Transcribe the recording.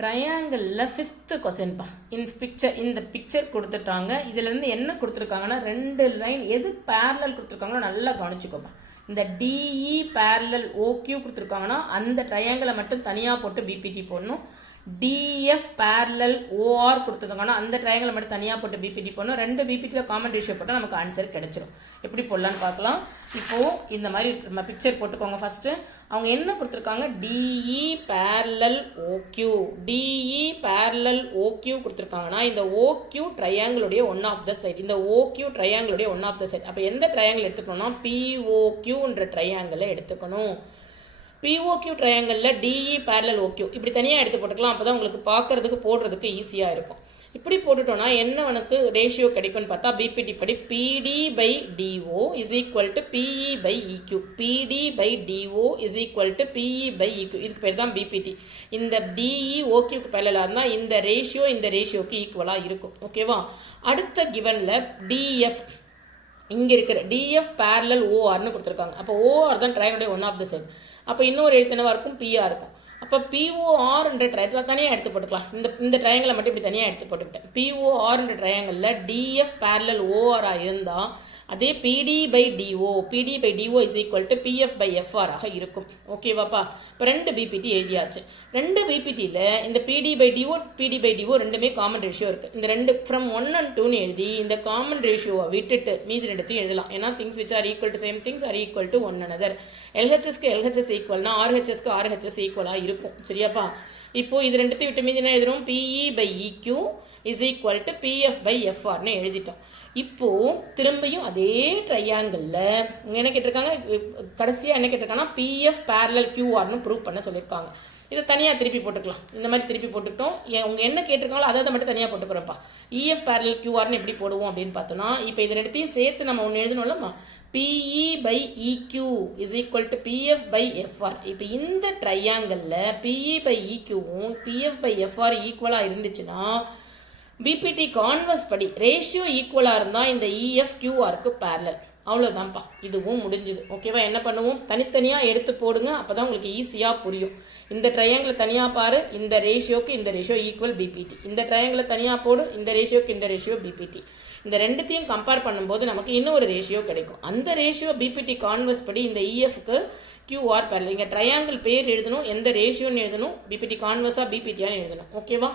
ட்ரையாங்கிளில் 5th கொஸ்டின்ப்பா. இந்த picture கொடுத்துட்டாங்க. இதுலேருந்து என்ன கொடுத்துருக்காங்கன்னா 2 லைன் எது பேரலல் கொடுத்துருக்காங்களோ நல்லா கவனிச்சுக்கோப்பா. இந்த டிஇ பேரலல் ஓக்யூ கொடுத்துருக்காங்கன்னா அந்த ட்ரையாங்கிளை மட்டும் தனியாக போட்டு பிபிடி போடணும். டிஎஃப் பேரலல் ஓஆர் கொடுத்துருக்காங்கன்னா அந்த ட்ரையாங்கிளை மட்டும் தனியாக போட்டு பிபிடி போடணும். 2 பிபிடியில் காமன் ரேஷியோ போட்டால் நமக்கு ஆன்சர் கிடைச்சிடும். எப்படி போடலான்னு பார்க்கலாம். இப்போது இந்த மாதிரி நம்ம பிக்சர் போட்டுக்கோங்க. ஃபஸ்ட்டு அவங்க என்ன கொடுத்துருக்காங்க, DE parallel OQ, DE parallel OQ கொடுத்துருக்காங்கன்னா இந்த ஓக்யூ ட்ரையாங்கிளுடைய ஒன் ஆஃப் த சைட், இந்த ஓக்யூ ட்ரையாங்கிளுடைய ஒன் ஆஃப் த சைட். அப்போ எந்த ட்ரையாங்கிள் எடுத்துக்கணும்னா பிஓக்யூன்ற ட்ரையாங்கிளை எடுத்துக்கணும். பிஓக்யூ ட்ரையாங்கிளில் டிஇ பேரலல் ஓக்யூ இப்படி தனியாக எடுத்து போட்டுக்கலாம். அப்போ தான் உங்களுக்கு பார்க்குறதுக்கு போடுறதுக்கு ஈஸியாக இருக்கும். இப்படி போட்டுட்டோன்னா என்ன உனக்கு ரேஷியோ கிடைக்கும்னு பார்த்தா பிபிடி படி PT by DO is equal to PE by EQ, PT by DO is equal to PE by EQ. இதுக்கு பேர் தான் பிபிடி. இந்த டிஇ ஓக்யூக்கு பேரலாக இருந்தால் இந்த ரேஷியோக்கு ஈக்குவலாக இருக்கும். ஓகேவா. அடுத்த கிவனில் டிஎஃப் இங்கே இருக்கிற டிஎஃப் பேரலல் ஓஆர்னு கொடுத்துருக்காங்க. அப்போ ஓஆர் தான் ட்ரையாங்கிளுடைய ஒன் ஆஃப் த சைட். அப்போ இன்னொரு எழுத்து என்னவாக இருக்கும், பிஆர் இருக்கும். அப்போ பிஓஆர்ன்ற ட்ரையாங்கிள் தனியாக எடுத்து போட்டுக்கலாம். இந்த ட்ரையாங்கிளை மட்டும் இப்படி தனியாக எடுத்து போட்டுக்கிட்டேன். பிஓஆர்ன்ற ட்ரையாங்கிளில் டிஎஃப் பேரலல் ஓஆராக இருந்தால் அதே PD by DO is equal to PF by எஃப்ஆராக இருக்கும். ஓகேவாப்பா. இப்போ 2 பிபிடி எழுதியாச்சு. 2 பிபிடியில் இந்த பிடி பை டிஓ ரெண்டுமே காமன் ரேஷியோ இருக்குது. இந்த 2 ஃப்ரம் 1 and 2ன்னு எழுதி இந்த காமன் ரேஷியோவை விட்டுட்டு மீதி 2த்தையும் எழுதலாம். ஏன்னா things which are equal to same things are equal to one another. எல்ஹெச்எஸ்க்கு எல்ஹெச்எஸ் ஈக்குவல்னா ஆர்ஹெச்எஸ்க்கு ஆர்ஹெச்எஸ் ஈக்குவலாக இருக்கும். சரியாப்பா. இப்போது இது 2த்தையும் விட்டு மீதி என்ன எழுதுறோம், PE by EQ is equal to PF by எஃப்ஆர்னு எழுதிட்டோம். இப்போது திரும்பியும் அதே ட்ரையாங்கிளில் என்ன கேட்டிருக்காங்க, கடைசியாக என்ன கேட்டிருக்காங்கன்னா பிஎஃப் பேரலல் கியூஆர்னு ப்ரூவ் பண்ண சொல்லியிருக்காங்க. இதை தனியாக திருப்பி போட்டுக்கலாம். இந்த மாதிரி திருப்பி போட்டுக்கிட்டோம். அவங்க என்ன கேட்டிருக்காங்களோ அதை மட்டும் தனியாக போட்டுக்கிறோம்ப்பா. இஎஃப் பேரலல் கியூஆர்னு எப்படி போடுவோம் அப்படின்னு பார்த்தோன்னா, இப்போ இதை 2த்தையும் சேர்த்து நம்ம ஒன்று எழுதணும்லம்மா, PE by EQ is equal to PF by FR. இப்போ இந்த ட்ரையாங்கிளில் பிஇ பை இக்யூவும் பிஎஃப் பை எஃப்ஆர் ஈக்குவலாக இருந்துச்சுன்னா பிபிடி கான்வர்ஸ் படி ரேஷியோ ஈக்குவலாக இருந்தால் இந்த இஎஃப் கியூஆருக்கு பேரலல். அவ்வளோதான்ப்பா, இதுவும் முடிஞ்சுது. ஓகேவா. என்ன பண்ணுவோம், தனித்தனியாக எடுத்து போடுங்க. அப்போ தான் உங்களுக்கு ஈஸியாக புரியும். இந்த ட்ரையாங்கிளை தனியாக பாரு, இந்த ரேஷியோக்கு இந்த ரேஷியோ ஈக்குவல் பிபிடி. இந்த ட்ரையாங்கிளை தனியாக போடு, இந்த ரேஷியோக்கு இந்த ரேஷியோ பிபிடி. இந்த 2த்தையும் கம்பேர் பண்ணும்போது நமக்கு இன்னொரு ரேஷியோ கிடைக்கும். அந்த ரேஷியோ பிபிடி கான்வர்ஸ் படி இந்த இஎஃப்க்கு கியூஆர் பேரலல். இங்கே ட்ரையாங்கிள் பேர் எழுதணும், எந்த ரேஷியோன்னு எழுதணும், பிபிடி கான்வர்ஸாக பிபிடியான்னு எழுதணும். ஓகேவா.